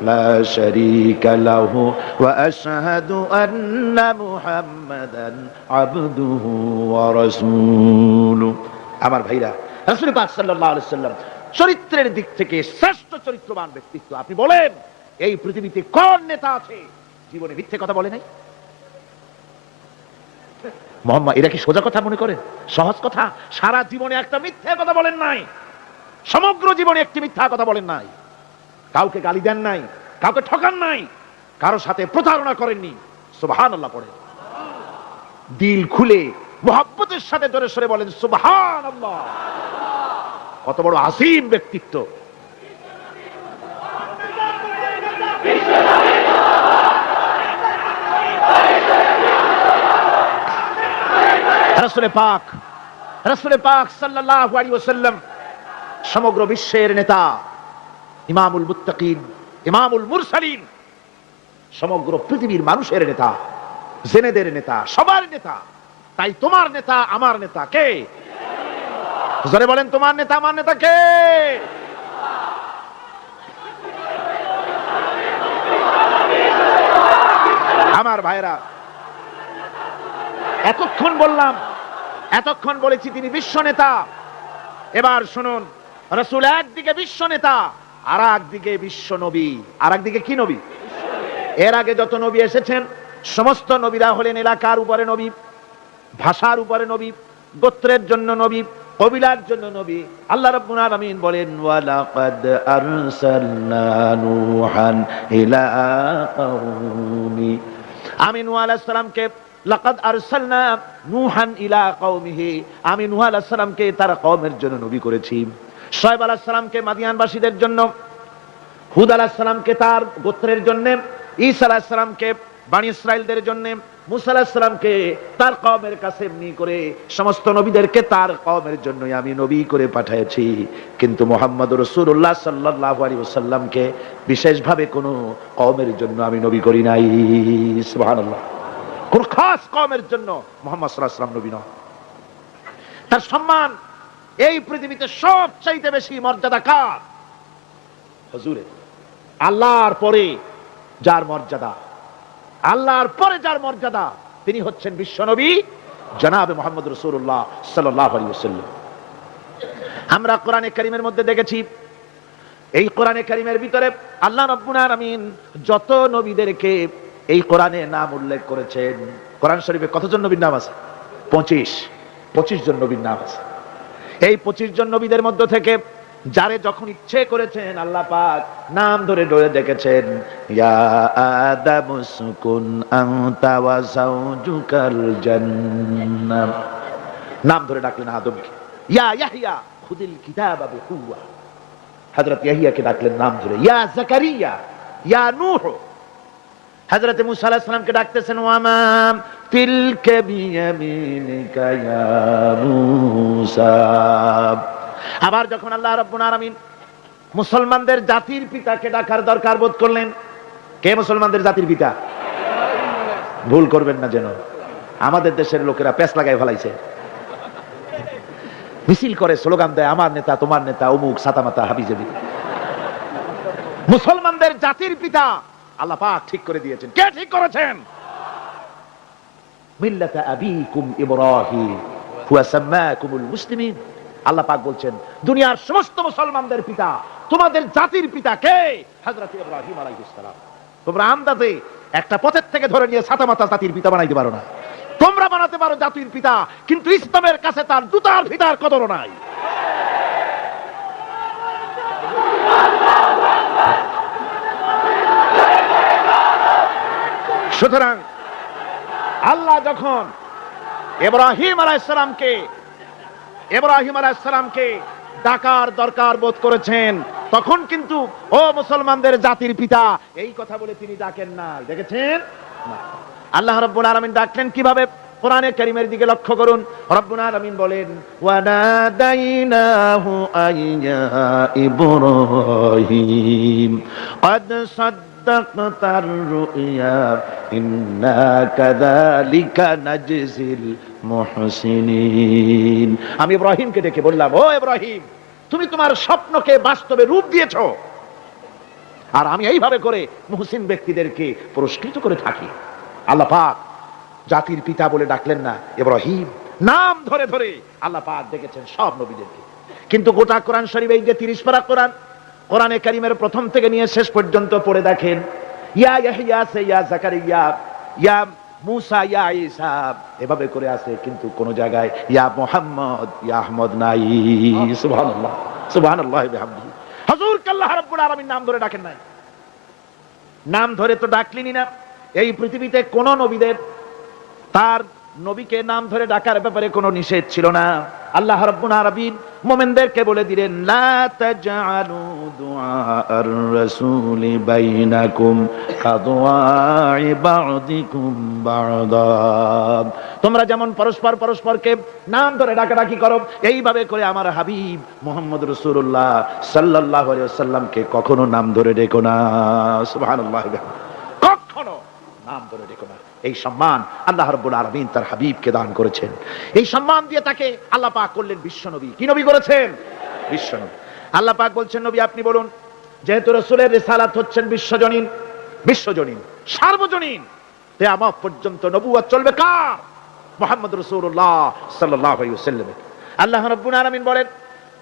লা শারীকা লাহু ওয়া আশহাদু আন্না মুহাম্মাদান আবদুহু ওয়া রাসূলুহু। আমার ভাইরা, রাসূল পাক সাল্লাল্লাহু আলাইহি ওয়াসাল্লাম চরিত্রের দিক থেকে শ্রেষ্ঠ চরিত্রবান ব্যক্তিত্ব। আপনি বলেন এই পৃথিবীতে কোন নেতা আছে জীবনে মিথ্যে কথা বলে নাই? মুহাম্মদ, এরা কি সোজা কথা মনে করেন? সহজ কথা? সারা জীবনে একটা মিথ্যে কথা বলেন নাই, সমগ্র জীবনে একটি মিথ্যা কথা বলেন নাই, কাউকে গালি দেন নাই, কাউকে ঠকান নাই, কারো সাথে প্রতারণা করেননি। সুবহানাল্লাহ পড়েন, দিল খুলে মুহাব্বতের সাথে জোরে সরে বলেন সুবহানাল্লাহ। কত বড় আসীম ব্যক্তিত্ব! রাসূল পাক সাল্লাল্লাহু আলাইহি ওয়াসাল্লাম সমগ্র বিশ্বের নেতা, ইমামুল মুত্তাকিন, ইমামুল মুরসালিন, সমগ্র পৃথিবীর মানুষের নেতা, জেনেদের নেতা, সবার নেতা। তাই তোমার নেতা আমার নেতা কে? জোরে বলেন, তোমার নেতা আমার নেতা কে? আমার ভাইরা, এতক্ষণ বললাম, এতক্ষণ বলেছি তিনি বিশ্ব নেতা। এবার শুনুন, রাসূল একদিকে বিশ্ব নেতা আর একদিকে বিশ্ব নবী, আর একদিকে কি নবী? এর আগে যত নবী এসেছেন সমস্ত নবীরা হলেন এলাকার উপরে নবী, ভাষার উপরে নবী, গোত্রের জন্য নবী, কবিলার জন্য নবী। আল্লাহ রাব্বুল আলামিন বলেন ওয়ালাকাদ আরসালনা নূহান ইলা কওমি, আমি নূহ আলাইহিস সালামকে লাকাদ আরসালনা নূহান ইলা কওমিহি, আমি নূহ আলাইহিস সালামকে তার কওমের জন্য নবী করেছি। শুআয়ব আলাইহিস সালামকে মাদিয়ানবাসীদের জন্য, হুদ আলাইহিস সালামকে তার গোত্রের জন্য, ঈসা আলাইহিস সালামকে বনি ইসরাইলদের জন্য, মুসা আলাইহিস সালামকে তার কওমের কাছে এমনি করে সমস্ত নবীদেরকে তার কওমের জন্যই আমি নবী করে পাঠিয়েছি। কিন্তু মুহাম্মদুর রাসূলুল্লাহ সাল্লাল্লাহু আলাইহি ওয়াসাল্লামকে বিশেষভাবে কোনো কওমের জন্য আমি নবী করি নাই। সুবহানাল্লাহ। কোন খাস কওমের জন্য মুহাম্মদ সাল্লাল্লাহু আলাইহি ওয়াসাল্লাম নবী নয়। তার সম্মান এই পৃথিবীতে সবচাইতে বেশি মর্যাদা কার? হুজুরের। আল্লাহর পরে যার মর্যাদা, আল্লাহর পরে যার মর্যাদা, তিনি হচ্ছেন বিশ্বনবী জনাবে মুহাম্মদ রাসূলুল্লাহ সাল্লাল্লাহু আলাইহি ওয়াসাল্লাম। আমরা কোরআনে কারীমের মধ্যে দেখেছি, এই কোরআনে কারীমের ভিতরে আল্লাহ রাব্বুল আলামিন যত নবীদেরকে এই কোরআনে নাম উল্লেখ করেছেন, কোরআন শরীফে কতজন নবীর নাম আছে? 25 জন নবীর নাম আছে। এই 25 জন নবীদের মধ্য থেকে যারে যখন ইচ্ছে করেছেন আল্লাহ পাক নাম ধরে ধরে ডেকেছেন, ইয়া আদামু সুকুন আনতা ওয়া যাওজুকাল জান্নাহ, নাম ধরে ডাকলেন আদমকে। ইয়া ইয়াহইয়া খুদিল কিতাবা বিকুওয়া, হযরত ইয়াহইয়াকে ডাকলেন নাম ধরে। ইয়া যাকারিয়া, ইয়া নূহ, হযরত মুসা আলাইহিস সালামকে ডাকতেছেন ওয়ামা তিলকা বিয়ামিনিকা ইয়া মুসা। আবার যখন আল্লাহ রাব্বুল আলামিন মুসলমানদের জাতির পিতাকে ডাকার দরকার বোধ করলেন, কে মুসলমানদের জাতির পিতা? ভুল করবেন না যেন, আমাদের দেশের লোকেরা পেছ লাগায় ফেলাইছে, মিছিল করে, স্লোগান দেয় আমার নেতা তোমার নেতা অমুক সাতামাতা হাবিজাবি। মুসলমানদের জাতির পিতা আল্লাহ পাক ঠিক করে দিয়েছেন। কে ঠিক করেছেন? মিল্লাতা আবিকুম ইব্রাহিম হুয়া সাম্মাকুমুল মুসলিমিন। আল্লাহ পাক বলছেন দুনিয়ার সমস্ত মুসলমানদের পিতা, তোমাদের জাতির পিতা কে? হযরত ইব্রাহিম আলাইহিস সালাম। তোমরা আন্দাজে একটা পথের থেকে ধরে নিয়ে সাতামাতা জাতির পিতা বানাইতে পারো না। তোমরা বানাতে পারো জাতির পিতা, কিন্তু ইসলামের কাছে তার জুতার ফিতার কদর নাই। সুতরাং আল্লাহ যখন ইব্রাহিম আলাইহিস সালামকে ডাকার দরকার বোধ করেছেন, তখন কিন্তু ও মুসলমানদের জাতির পিতা এই কথা বলে তিনি ডাকেন না, দেখেছেন? আল্লাহ রাব্বুল আলামিন ডাকলেন কিভাবে? কোরআনে কারীমের দিকে লক্ষ্য করুন। রাব্বুল আলামিন বলেন ওয়ানাদাইনাহু আইয়া ইব্রাহিম ক্বাদ সাদ্দাকতার রুইয়া ইন্না কাযালিকা নাজজিল মুহসিনিন। আমি ইব্রাহিমকে ডেকে বললাম, ও ইব্রাহিম, তুমি তোমার স্বপ্নকে বাস্তবে রূপ দিয়েছো, আর আমি এইভাবে করে মুহসিন ব্যক্তিদেরকে পুরস্কৃত করে থাকি। আল্লাহ পাক জাতির পিতা বলে ডাকলেন না, ইব্রাহিম নাম ধরে ধরে আল্লাহ পাক ডেকেছেন সব নবীদেরকে। কিন্তু গোটা কোরআন শরীফ, এই যে 30 পারা কোরআন, কোরআনে কারীমের প্রথম থেকে নিয়ে শেষ পর্যন্ত পড়ে দেখেন, ইয়া ইয়াহইয়া সে ইয়া যাকারিয়া, ইয়া মুসা, ইয়া ঈসা, এভাবে করে আছে, কিন্তু কোন জায়গায় ইয়া মুহাম্মদ, ইয়া আহমদ নাই। সুবহানাল্লাহ, সুবহানাল্লাহি ওয়া বিহামদিহি। হুজুর আল্লাহ রাব্বুল আলামিন নাম ধরে ডাকেন নাই। নাম ধরে তো ডাকলেনই না। এই পৃথিবীতে কোন নবীদের তার নবীকে নাম ধরে ডাকার ব্যাপারে কোনো নিষেধ ছিল না। আল্লাহ রাব্বুল আলামিন মুমিনদেরকে বলে দিলেন, লা তাজআলু দুআআর রাসূলি বাইনাকুম কাদুআই বা'দিকুম বা'দা। তোমরা যেমন পরস্পরকে নাম ধরে ডাকাডাকি করো, এইভাবে করে আমার হাবিব মুহাম্মদ রাসূলুল্লাহ সাল্লাল্লাহু আলাইহি ওয়াসাল্লামকে কখনো নাম ধরে ডেকো না। সুবহানাল্লাহ, কখনো নাম ধরে ডেকো না। এই সম্মান আল্লাহ রাব্বুল আলামিন তার হাবিবকে দান করেছেন। এই সম্মান দিয়ে তাকে আল্লাহ পাক করলেন বিশ্বনবী। কি নবী করেছেন? বিশ্বনবী। আল্লাহ পাক বলছেন, নবী আপনি বলুন, যেহেতু রাসূলের রিসালাত হচ্ছেন বিশ্বজনীন, সার্বজনীন, কিয়ামত পর্যন্ত নবুয়ত চলবে কার? মুহাম্মদ রাসূলুল্লাহ সাল্লাল্লাহু আলাইহি ওয়াসাল্লাম। আল্লাহ রাব্বুল আলামিন বলেন,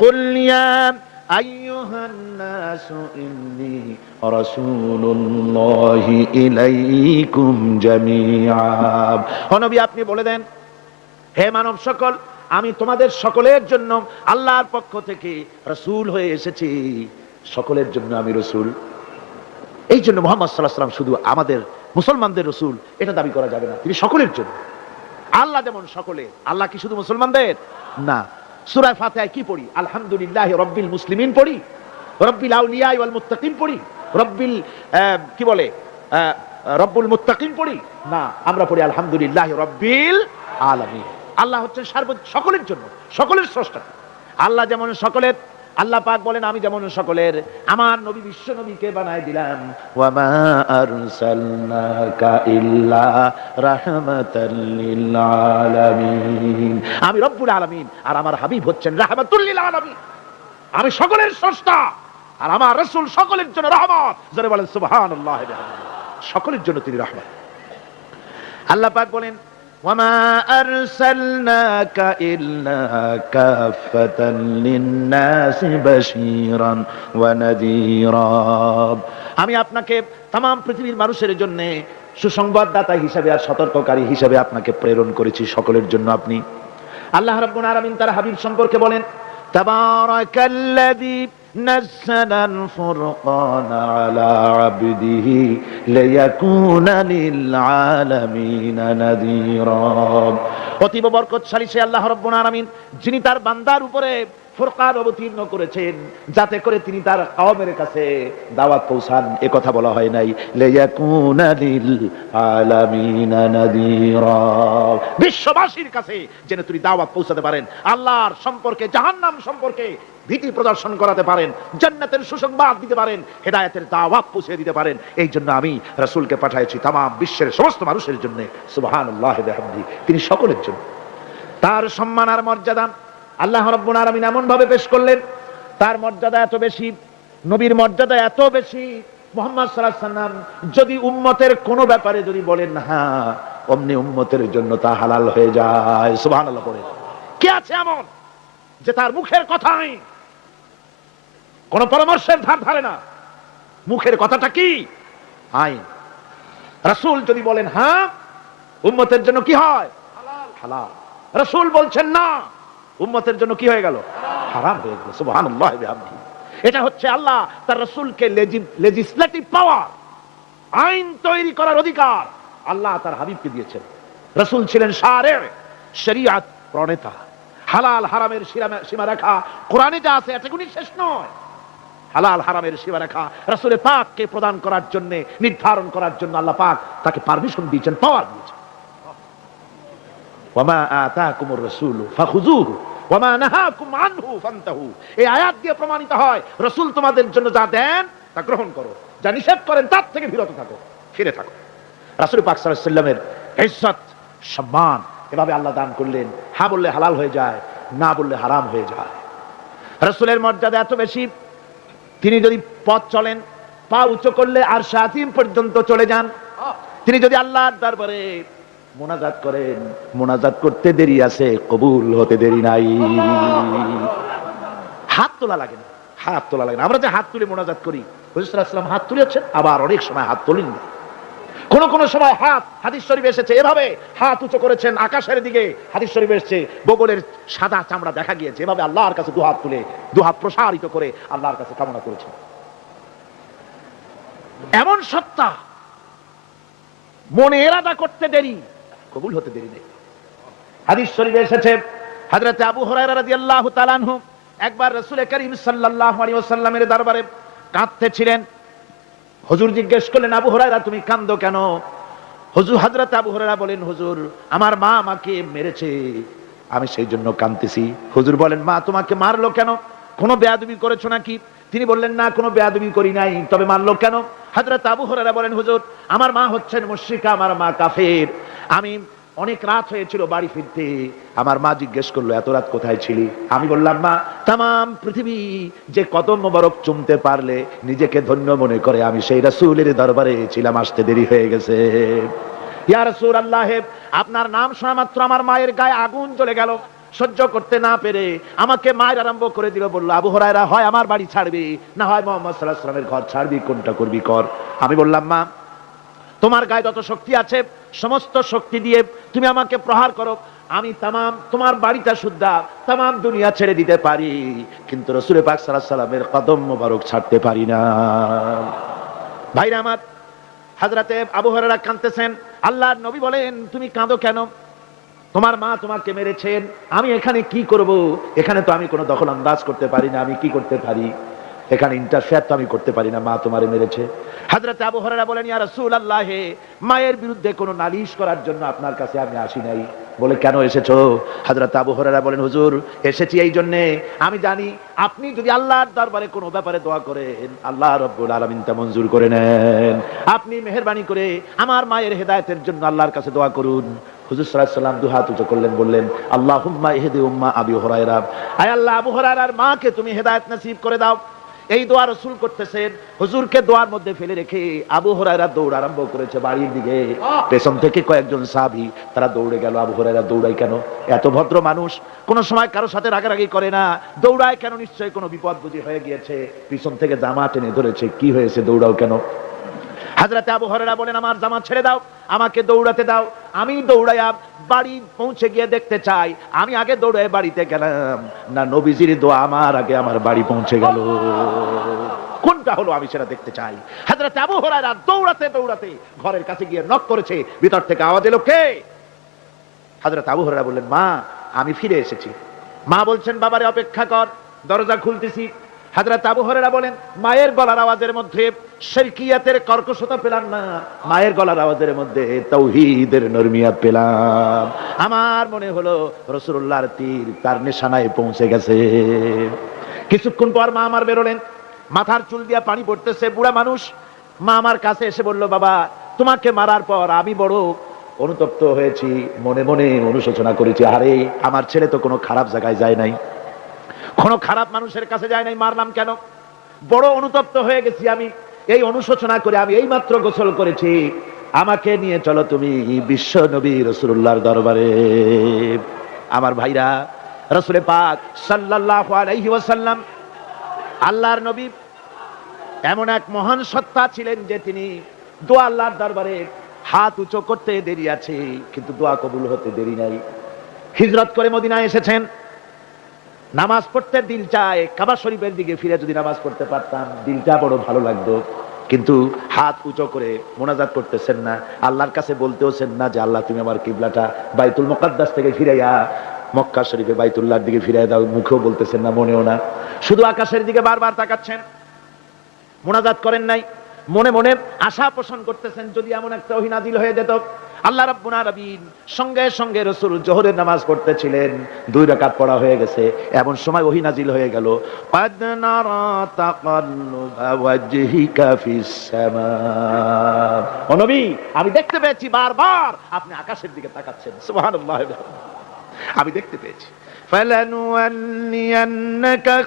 কুল ইয়া আইয়ুহান নাসু ইন্নী রাসূলুল্লাহি ইলাইকুম জামিআ। ও নবী, আপনি বলে দেন, হে মানব সকল, আমি তোমাদের সকলের জন্য আল্লাহর পক্ষ থেকে রাসূল হয়ে এসেছি, সকলের জন্য আমি রাসূল। এই জন্য মুহাম্মদ সাল্লাল্লাহু আলাইহি ওয়াসাল্লাম শুধু আমাদের মুসলমানদের রাসূল এটা দাবি করা যাবে না, তিনি সকলের জন্য। আল্লাহ যেমন সকলে, আল্লাহ কি শুধু মুসলমানদের না? সূরা ফাতিহায় কি পড়ি? আলহামদুলিল্লাহি রাব্বিল মুসলিমিন পড়ি, রাব্বিল আউলিয়া ওয়াল মুত্তাকিন পড়ি, রব্বিল কি বলে রব্বুল মুত্তাকিন পড়ি না, আমরা পড়ি আলহামদুলিল্লাহি রাব্বিল আলামিন। আল্লাহ হচ্ছেন সকলের জন্য, সকলের স্রষ্টা। আল্লাহ যেমন সকলের, আল্লাহ পাক বলেন আমি যেমন সকলের, আমার নবী বিশ্ব নবীকে বানায় দিলাম, ওয়া মা আরসালনাকা ইল্লা রাহমাতাল লিল আলামিন। আমি রব্বুল আলামিন আর আমার হাবিব হচ্ছেন রাহমাতুল লিল আলামিন। আমি সকলের স্রষ্টা আর আমার রাসূল সকলের জন্য রহমত। যারা বলেন সুবহানাল্লাহি ওয়া বিহামদিহি, সকলের জন্য তিনি রহমত। আল্লাহ পাক বলেন ওয়ামা আরসালনাকা ইল্লা কাফাতান লিন-নাসি বাশীরান ওয়া নাযীরা। আমি আপনাকে तमाम পৃথিবীর মানুষের জন্য সুসংবাদদাতা হিসেবে আর সতর্ককারী হিসেবে আপনাকে প্রেরণ করেছি, সকলের জন্য আপনি। আল্লাহ রাব্বুল আলামিন তার হাবিব সম্পর্কে বলেন তাবারাকাল্লাযী নাযালাল ফুরকানা আলা আবদিহি লিয়াকুনা লিল আলামিনা নাযীরা। অতীব বরকতশালী সে আল্লাহ রাব্বুল আলামিন, যিনি তার বান্দার উপরে ফুরকান অবতীর্ণ করেছেন, যাতে করে তিনি তার কওমের কাছে দাওয়াত পৌঁছান। এ কথা বলা হয় নাই লিয়াকুনা লিল আলামিনা নাযীরা, বিশ্ববাসীর কাছে যেন তিনি দাওয়াত পৌঁছাতে পারেন, আল্লাহর সম্পর্কে, জাহান্নাম সম্পর্কে ভীতি প্রদর্শন করাতে পারেন, জান্নাতের সুসংবাদ দিতে পারেন, হেদায়েতের দাওয়াত পৌঁছে দিতে পারেন। এই জন্য আমি রাসূলকে পাঠিয়েছি তামাম বিশ্বের সমস্ত মানুষের জন্য। সুবহানাল্লাহি ওয়া বিহামদিহি, তিনি সকলের জন্য। তার সম্মান আর মর্যাদা আল্লাহ রাব্বুল আলামিন এমন ভাবে পেশ করলেন, তার মর্যাদা এত বেশি, নবীর মর্যাদা এত বেশি, মুহাম্মদ সাল্লাল্লাহু আলাইহি ওয়াসাল্লাম যদি উম্মতের কোনো ব্যাপারে যদি বলেন হ্যাঁ, অমনি উম্মতের জন্য তা হালাল হয়ে যায়। সুবহানাল্লাহ পড়ে। কে আছে এমন যে তার মুখের কথাই কোন পরামর্শের ধার ধারে না? মুখের কথাটা কি? আইন। রাসূল যদি বলেন হ্যাঁ, উম্মতের জন্য কি হয়? হালাল। হালাল। রাসূল বলছেন না, উম্মতের জন্য কি হয়ে গেল? হারাম হয়ে গেল। সুবহানাল্লাহি ওয়া বিহামদিহি। এটা হচ্ছে আল্লাহ তার রাসূলকে লেজিসলেটিভ পাওয়ার, আইন তৈরি করার অধিকার আল্লাহ তার হাবিবকে দিয়েছেন। রাসূল ছিলেন শারি'র, শরীয়ত প্রণেতা। হালাল হারামের সীমারেখা কোরআনে যা আছে এটা কোনো শেষ নয়। হালাল হারামের সীমারেখা রাসূল পাককে প্রদান করার জন্য, নির্ধারণ করার জন্য আল্লাহ পাক তাকে পারমিশন দিয়েছেন, পাওয়ার দিয়েছেন। ওয়ামা আতাকুমুর রাসূলু ফাখুযুহু ওয়ামা নাহাকুম আনহু ফান্তাহু। এই আয়াত দিয়ে প্রমাণিত হয় রাসূল তোমাদের জন্য যা দেন তা গ্রহণ করো, যা নিষেধ করেন তার থেকে বিরত থাকো, ফিরে থাকো। রাসূল পাক সাল্লাল্লাহু আলাইহি ওয়াসাল্লামের ইজ্জত, সম্মান এভাবে আল্লাহ দান করলেন। হ্যাঁ বললে হালাল হয়ে যায়, না বললে হারাম হয়ে যায়। রাসূলের মর্যাদা এত বেশি, তিনি যদি পথ চলেন, পা উঁচু করলে আরশে আজিম পর্যন্ত চলে যান। তিনি যদি আল্লাহর দরবারে মোনাজাত করেন, মোনাজাত করতে দেরি আছে, কবুল হতে দেরি নাই। হাত তোলা লাগে না, হাত তোলা লাগে না। আমরা যে হাত তুলে মোনাজাত করি, হুজুর সাল্লাল্লাহু আলাইহি ওয়াসাল্লাম হাত তুলেছেন, আবার অনেক সময় হাত তোলেন না। কোন সময় হাত, হাদিস শরীফে এসেছে, এভাবে হাত উঁচু করেছেন আকাশের দিকে। হাদিস শরীফে এসেছে বগলের সাদা চামড়া দেখা গিয়েছে, এভাবে আল্লাহর কাছে দুহাত তুলে, দুহাত প্রসারিত করে আল্লাহর কাছে কামনা করেছেন। এমন সত্তা, মনে এরাদা করতে দেরি, কবুল হতে দেরি নেই। হাদিস শরীফে এসেছে হযরত আবু হুরায়রা রাদিয়াল্লাহু তাআলা আনহু একবার রাসূল করিম সাল্লাল্লাহু আলাইহি ওয়াসাল্লামের দরবারে কাঁদতেছিলেন। হুজুর জিজ্ঞেস করলেন, আবু হুরায়রা তুমি কাঁদো কেন? হুজুর, হযরত আবু হুরায়রা বলেন, হুজুর আমার মা আমাকে মেরেছে, আমি সেই জন্য কাঁদতেছি। হুজুর বলেন, মা তোমাকে মারলো কেন? কোনো বেয়াদবি করেছো নাকি? তিনি বললেন, না কোনো বেয়াদবি করি নাই, তবে মারলো কেন? হযরত আবু হুরায়রা বলেন, হুজুর আমার মা হচ্ছেন মুশরিকা, আমার মা কাফের। আমি অনেক রাত হয়েছিল বাড়ি ফিরতে, আমার মা জিজ্ঞেস করলো এত রাত কোথায় ছিলি? আমি বললাম, মা তামাম পৃথিবী যে কদম মোবারক চুমতে পারলে নিজেকে ধন্য মনে করে, আমি সেই রাসূলের দরবারে ছিলাম, আসতে দেরি হয়ে গেছে। ইয়া রাসূলুল্লাহ, আপনার নাম শোনা মাত্র আমার মায়ের গায়ে আগুন জ্বলে গেল, সহ্য করতে না পেরে আমাকে মায়ের আরম্ভ করে দিল, বললো আবু হুরায়রা হয় আমার বাড়ি ছাড়বি, না হয় মুহাম্মদ সাল্লাল্লাহু আলাইহি ওয়াসাল্লামের ঘর ছাড়বি, কোনটা করবি কর। আমি বললাম মা, তোমার গায়ে যত শক্তি আছে সমস্ত শক্তি দিয়ে তুমি আমাকে প্রহার করো, আমি তামাম তোমার বাড়িটা সুদ্ধা তামাম দুনিয়া ছেড়ে দিতে পারি, কিন্তু রাসূল পাক সাল্লাল্লাহু আলাইহি ওয়াসাল্লামের কদম মোবারক ছাড়তে পারি না। ভাইরা আমার, হযরতে আবু হুরায়রা কাঁদতেছেন। আল্লাহর নবী বলেন তুমি কাঁদো কেন? তোমার মা তোমাকে মেরেছেন, আমি এখানে কি করব? এখানে তো আমি কোনো দখল আন্দাজ করতে পারি না, আমি কি করতে পারি? এখানে ইন্টারফেয়ার তো আমি করতে পারি না, মা তোমারে মেরেছে। হযরত আবু হুরায়রা বলেন ইয়া রাসূলুল্লাহ, মায়ের বিরুদ্ধে কোনো নালিশ করার জন্য আপনার কাছে আমি আসি নাই। বলে কেন এসেছো? হযরত আবু হুরায়রা বলেন হুজুর, এসেছি এই জন্য আমি জানি আপনি যদি আল্লাহর দরবারে কোনো ব্যাপারে দোয়া করেন আল্লাহ রাব্বুল আলামিন তা মঞ্জুর করে নেন। আপনি মেহেরবানি করে আমার মায়ের হেদায়েতের জন্য আল্লাহর কাছে দোয়া করুন। হুজুর সাল্লাল্লাহু আলাইহি ওয়াসাল্লাম দুহাত উঁচু করলেন, বললেন আল্লাহুম্মা ইহদি উম্মা আবি হুরায়রা, আয় আল্লাহ আবু হুরায়রার মাকে তুমি হেদায়েত নসিব করে দাও। এই দোয়া রাসূল করতেছেন, হুজুরকে দোয়ার মধ্যে ফেলে রেখে আবু হুরায়রা দৌড় আরম্ভ করেছে বাড়ির দিকে। পেছন থেকে কয়েকজন সাহাবী তারা দৌড়ে গেল। আবু হুরায়রা দৌড়ায় কেন? এত ভদ্র মানুষ, কোন সময় কারোর সাথে রাগারাগি করে না, দৌড়ায় কেন? নিশ্চয়ই কোনো বিপদ বুঝি হয়ে গিয়েছে, পিছন থেকে জামা টেনে ধরেছে, কি হয়েছে দৌড়াও কেন? হযরত আবু হুরায়রা বলেন আমার জামা ছেড়ে দাও, আমাকে দৌড়াতে দাও, আমি দৌড়াইয়া বাড়ি পৌঁছে গিয়ে দেখতে চাই আমি আগে দৌড়ায় বাড়িতে গেলাম না নবীজির দোয়া আমার আগে আমার বাড়ি পৌঁছে গেল, কোনটা হলো আমি সেটা দেখতে চাই। হযরত আবু হুরায়রা দৌড়াতে দৌড়াতে ঘরের কাছে গিয়ে নক করেছে, ভিতর থেকে আওয়াজ এলো কে? হযরত আবু হুরায়রা বললেন মা, আমি ফিরে এসেছি। মা বলছেন বাবারে অপেক্ষা কর, দরজা খুলতেছি। হযরত আবু হুরায়রা বলেন মায়ের গলার আওয়াজের মধ্যে শিরকিয়াতের কর্কশতা পেলাম না, মায়ের গলার আওয়াজের মধ্যে তাওহীদের নরমিয়াত পেলাম। আমার মনে হলো রাসূলুল্লাহর তীর তার নিশানায় পৌঁছে গেছে। কিছুক্ষণ পর মা আমার বেরোলেন, মাথার চুল দিয়া পানি পড়তেছে, বুড়া মানুষ। মা আমার কাছে এসে বলল বাবা, তোমাকে মারার পর আমি বড় অনুতপ্ত হয়েছি, মনে মনে অনুশোচনা করেছি, আরে আমার ছেলে তো কোনো খারাপ জায়গায় যায় নাই, কোনো খারাপ মানুষের কাছে যায় নাই, মারলাম কেন? বড় অনুতপ্ত হয়ে গেছি আমি, এই অনুশোচনা করে আমি এই মাত্র গোসল করেছি, আমাকে নিয়ে চলো তুমি বিশ্ব নবী রাসূলুল্লাহর দরবারে। আমার ভাইরা, রাসূল পাক সাল্লাল্লাহু আলাইহি ওয়াসাল্লাম আল্লাহর নবী এমন এক মহান সত্তা ছিলেন যে তিনি দোয়া আল্লাহর দরবারে হাত উঁচু করতে দেরি আছে, কিন্তু দোয়া কবুল হতে দেরি নাই। হিজরত করে মদিনায় এসেছেন, নামাজ পড়তে দিল চায়, কাবা শরীফের দিকে ফিরে যদি নামাজ পড়তে পারতাম দিলটা বড় ভালো লাগতো, কিন্তু হাত উঁচু করে মোনাজাত করতেছেন না, আল্লাহর কাছে বলতেওছেন না যে আল্লাহ তুমি আমার কিবলাটা বাইতুল মুকাদ্দাস থেকে ফিরাইয়া মক্কা শরীফে বাইতুল্লাহর দিকে ফিরাইয়া দাও, মুখেও বলতেছেন না, মনেও না, শুধু আকাশের দিকে বারবার তাকাচ্ছেন, মোনাজাত করেন নাই, মনে মনে আশা পোষণ করতেছেন যদি এমন একটা ওহী নাজিল হয়ে যেত। আল্লাহ রাব্বুল আলামিন সঙ্গে সঙ্গে রাসূল যোহরের নামাজ পড়তেছিলেন, 2 রাকাত পড়া হয়ে গেছে, এমন সময় ওহী নাজিল হয়ে গেল, ক্বাদ নারা তাকাল্লুবা ওয়াজহিকা ফিস সামা, ও নবী আমি দেখতে পেয়েছি বারবার আপনি আকাশের দিকে তাকাচ্ছেন, সুবহানাল্লাহ, আমি দেখতে পেয়েছি। فَلَنُوَلِّيَنَّكَ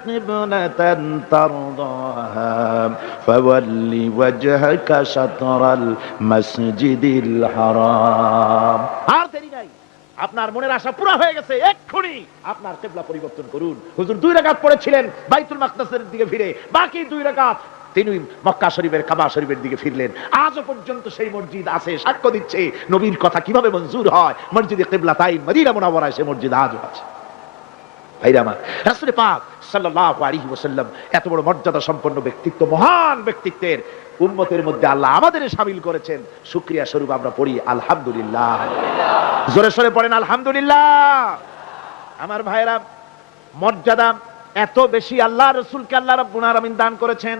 قِبْلَةً تَرْضَاهَا فَوَلِّ وَجْهَكَ شَطْرَ الْمَسْجِدِ الْحَرَامِ। আর দেরি নাই, আপনার মনের আশা পুরো হয়ে গেছে, এক্ষুনি আপনার কিবলা পরিবর্তন করুন। হুজুর 2 রাকাত পড়েছিলেন বাইতুল মাকদাসের দিকে ফিরে, বাকি 2 রাকাত তিনি মক্কা শরীফের কাবা শরীফের দিকে ফিরলেন। আজও পর্যন্ত সেই মসজিদ আছে, সাক্ষ্য দিচ্ছে নবীর কথা কিভাবে মঞ্জুর হয়। মসজিদে কিবলাতাইন মদিনা মুনাওয়ারায় সেই মসজিদ আজও আছে। ভাইরা আমার, রাসূল পাক সাল্লাল্লাহু আলাইহি ওয়াসাল্লাম এত বড় মর্যাদা সম্পন্ন ব্যক্তিত্ব, মহান ব্যক্তিত্বের উম্মতের মধ্যে আল্লাহ আমাদের শামিল করেছেন। শুকরিয়া স্বরূপ আমরা পড়ি আলহামদুলিল্লাহ, জোরে সোরে পড়েন আলহামদুলিল্লাহ। আমার ভাইরা, মর্যাদা এত বেশি আল্লাহ রাসূলকে আল্লাহ রাব্বুল আলামিন দান করেছেন।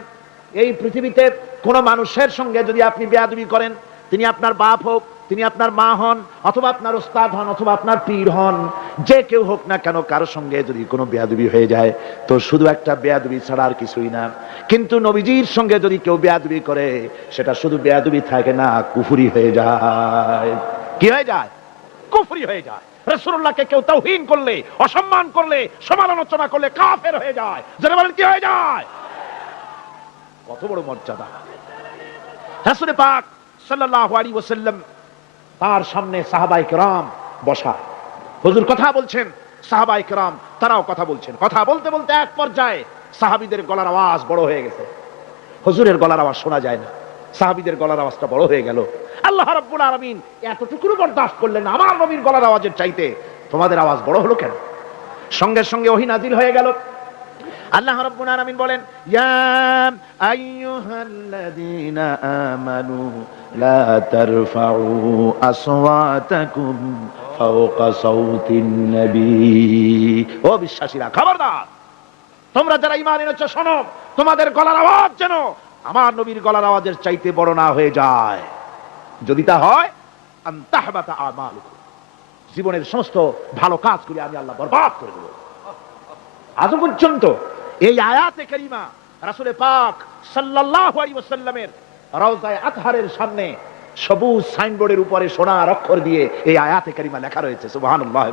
এই পৃথিবীতে কোন মানুষের সঙ্গে যদি আপনি বেয়াদবি করেন, তিনি আপনার বাপ হোক, তিনি আপনার মা হন, অথবা আপনার ওস্তাদ হন, অথবা আপনার পীর হন, যে কেউ হোক না কেন, কারোর সঙ্গে যদি কোনো বেয়াদবি হয়ে যায় তো শুধু একটা বেয়াদবি ছাড়া আর কিছুই না। কিন্তু নবীজির সঙ্গে যদি কেউ বেয়াদবি করে সেটা শুধু বেয়াদবি থাকে না, কুফরি হয়ে যায়। কি হয়ে যায়? কুফরি হয়ে যায়। রাসূলুল্লাহকে কেউ তাওহীন করলে, অসম্মান করলে, সমালোচনা করলে কাফের হয়ে যায়। যারা বলেন কি হয়ে যায়? কত বড় মর্যাদা। রাসূল পাক সাল্লাল্লাহু আলাইহি ওয়াসাল্লাম, তার সামনে সাহাবায়ে কেরাম বসা, হুজুর কথা বলছেন, সাহাবায়ে কেরাম তারাও কথা বলছেন। কথা বলতে বলতে এক পর্যায়ে সাহাবীদের গলার আওয়াজ বড় হয়ে গেছে। হুজুরের গলার আওয়াজ শোনা যায় না, সাহাবীদের গলার আওয়াজটা বড় হয়ে গেল। আল্লাহ রাব্বুল আলামিন এতটুকুও বরদাস্ত করলেন না, আমার নবীর গলার আওয়াজের চাইতে তোমাদের আওয়াজ বড় হলো কেন? সঙ্গে সঙ্গে ওহী নাজিল হয়ে গেল। আল্লাহ রাব্বুল আলামিন বলেন, ইয়া আইয়ুহাল্লাযীনা আমানু লা তারফাউ আসওয়াতাকুম ফাওকা সাওতিন নবী। ও বিশ্বাসীরা, খবরদার, তোমরা যারা ঈমান এনেছো শোনো, তোমাদের গলার আওয়াজ যেন আমার নবীর গলার আওয়াজের চাইতে বড় না হয়ে যায়। যদি তা হয়, আনতাহবাতা আমালুকুম, জীবনের সমস্ত ভালো কাজগুলি আমি আল্লাহ বরবাদ করে দেব। আজ পর্যন্ত এই আয়াতে কারিমা রাসূল পাক সাল্লাল্লাহু আলাইহি ওয়াসাল্লামের রওজায়ে আতহারের সামনে সবুজ সাইনবোর্ডের উপরে সোনার অক্ষর দিয়ে এই আয়াতে কারিমা লেখা রয়েছে। সুবহানাল্লাহ।